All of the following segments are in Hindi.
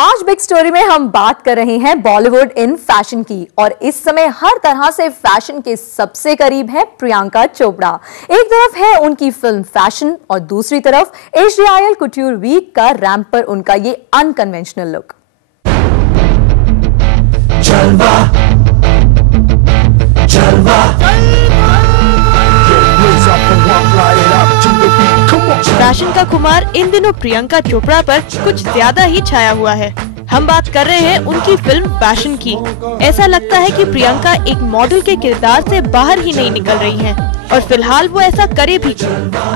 आज बिग स्टोरी में हम बात कर रहे हैं बॉलीवुड इन फैशन की और इस समय हर तरह से फैशन के सबसे करीब है प्रियंका चोपड़ा। एक तरफ है उनकी फिल्म फैशन और दूसरी तरफ एशियाई कुट्यूर वीक का रैंप पर उनका ये अनकन्वेंशनल लुक। जलवा, जलवा, फैशन का खुमार इन दिनों प्रियंका चोपड़ा पर कुछ ज्यादा ही छाया हुआ है। हम बात कर रहे हैं उनकी फिल्म फैशन की। ऐसा लगता है कि प्रियंका एक मॉडल के किरदार से बाहर ही नहीं निकल रही हैं और फिलहाल वो ऐसा करे भी।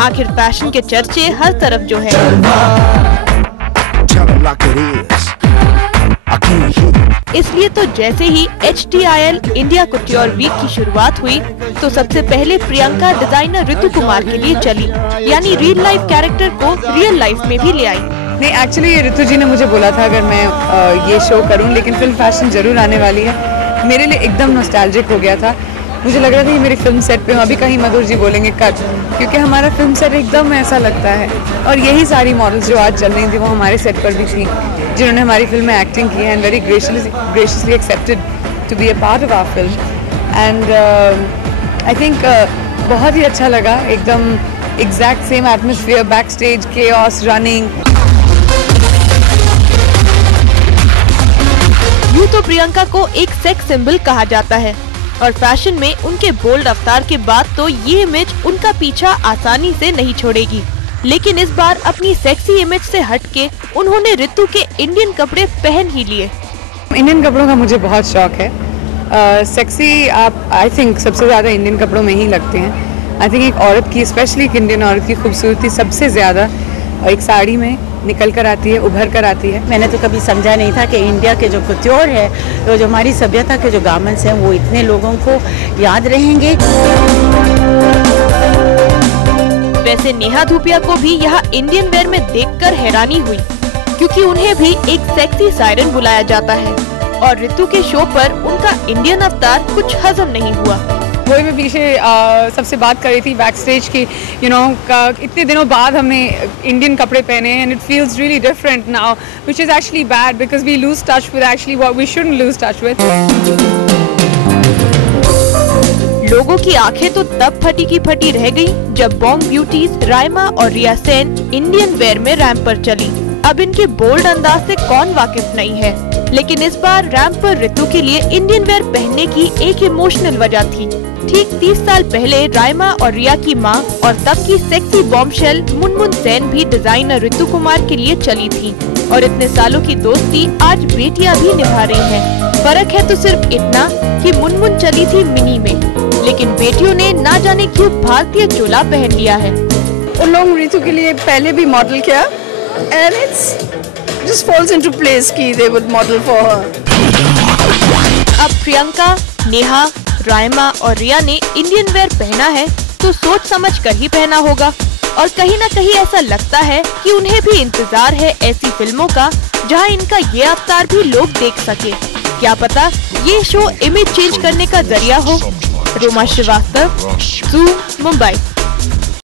आखिर फैशन के चर्चे हर तरफ जो है। इसलिए तो जैसे ही HTIL इंडिया कुट्यूर वीक की शुरुआत हुई तो सबसे पहले प्रियंका डिजाइनर ऋतु कुमार के लिए चली, यानी रियल लाइफ कैरेक्टर को रियल लाइफ में भी ले आई। नहीं, एक्चुअली ऋतु जी ने मुझे बोला था अगर मैं ये शो करूं, लेकिन फिल्म फैशन जरूर आने वाली है। मेरे लिए एकदम नॉस्टैल्जिक हो गया था। मुझे लग रहा था कि मेरी फिल्म सेट पे हूँ, अभी कहीं मधुर जी बोलेंगे कट, क्योंकि हमारा फिल्म सेट एकदम ऐसा लगता है। और यही सारी मॉडल्स जो आज चल रही थी वो हमारे सेट पर भी थी, जिन्होंने हमारी फिल्म में एक्टिंग की है and very graciously accepted to be a part of our film. And I think बहुत ही अच्छा लगा। एकदम exact same atmosphere, back stage chaos, running. यूँ तो प्रियंका को एक सेक्स सिंबल कहा जाता है और फैशन में उनके बोल्ड अवतार के बाद तो ये इमेज उनका पीछा आसानी से नहीं छोड़ेगी। लेकिन इस बार अपनी सेक्सी इमेज से हटके उन्होंने ऋतु के इंडियन कपड़े पहन ही लिए। इंडियन कपड़ों का मुझे बहुत शौक है। सेक्सी आप आई थिंक सबसे ज्यादा इंडियन कपड़ों में ही लगते हैं। आई थिंक एक औरत की, स्पेशली एक इंडियन औरत की खूबसूरती सबसे ज्यादा एक साड़ी में निकल कर आती है, उभर कर आती है। मैंने तो कभी समझा नहीं था कि इंडिया के जो कुट्यूर है, वो जो हमारी सभ्यता के जो गारमेंट्स हैं, वो इतने लोगों को याद रहेंगे। वैसे नेहा धूपिया को भी यहाँ इंडियन वेयर में देखकर हैरानी हुई, क्योंकि उन्हें भी एक सेक्सी सायरन बुलाया जाता है और ऋतु के शो पर उनका इंडियन अवतार कुछ हजम नहीं हुआ। वही मैं पीछे सबसे बात कर रही थी बैक स्टेज की, इतने दिनों बाद हमने इंडियन कपड़े पहने and it feels really different now, which is actually bad because we lose touch with actually what we shouldn't lose touch with. लोगों की आंखें तो तब फटी की फटी रह गई जब बॉम्ब ब्यूटीज राइमा और रिया सेन इंडियन वेयर में रैंप पर चली। अब इनके बोल्ड अंदाज से कौन वाकिफ नहीं है, लेकिन इस बार रैंप पर ऋतु के लिए इंडियन वेयर पहनने की एक इमोशनल वजह थी। ठीक 30 साल पहले राइमा और रिया की मां और तब की सेक्सी बॉम्बशेल मुनमुन सेन भी डिजाइनर ऋतु कुमार के लिए चली थी और इतने सालों की दोस्ती आज बेटियां भी निभा रही हैं। फर्क है तो सिर्फ इतना कि मुनमुन चली थी मिनी में, लेकिन बेटियों ने ना जाने क्यों भारतीय चोला पहन लिया है। उन लोग ऋतु के लिए पहले भी मॉडल किया and it's just falls into place कि they would model for her. अब प्रियंका, नेहा, राइमा और रिया ने इंडियन वेयर पहना है तो सोच समझ कर ही पहना होगा और कहीं न कहीं ऐसा लगता है कि उन्हें भी इंतजार है ऐसी फिल्मों का जहां इनका ये अवतार भी लोग देख सके। क्या पता ये शो इमेज चेंज करने का जरिया हो। रोमा श्रीवास्तव, ज़ूम, मुंबई।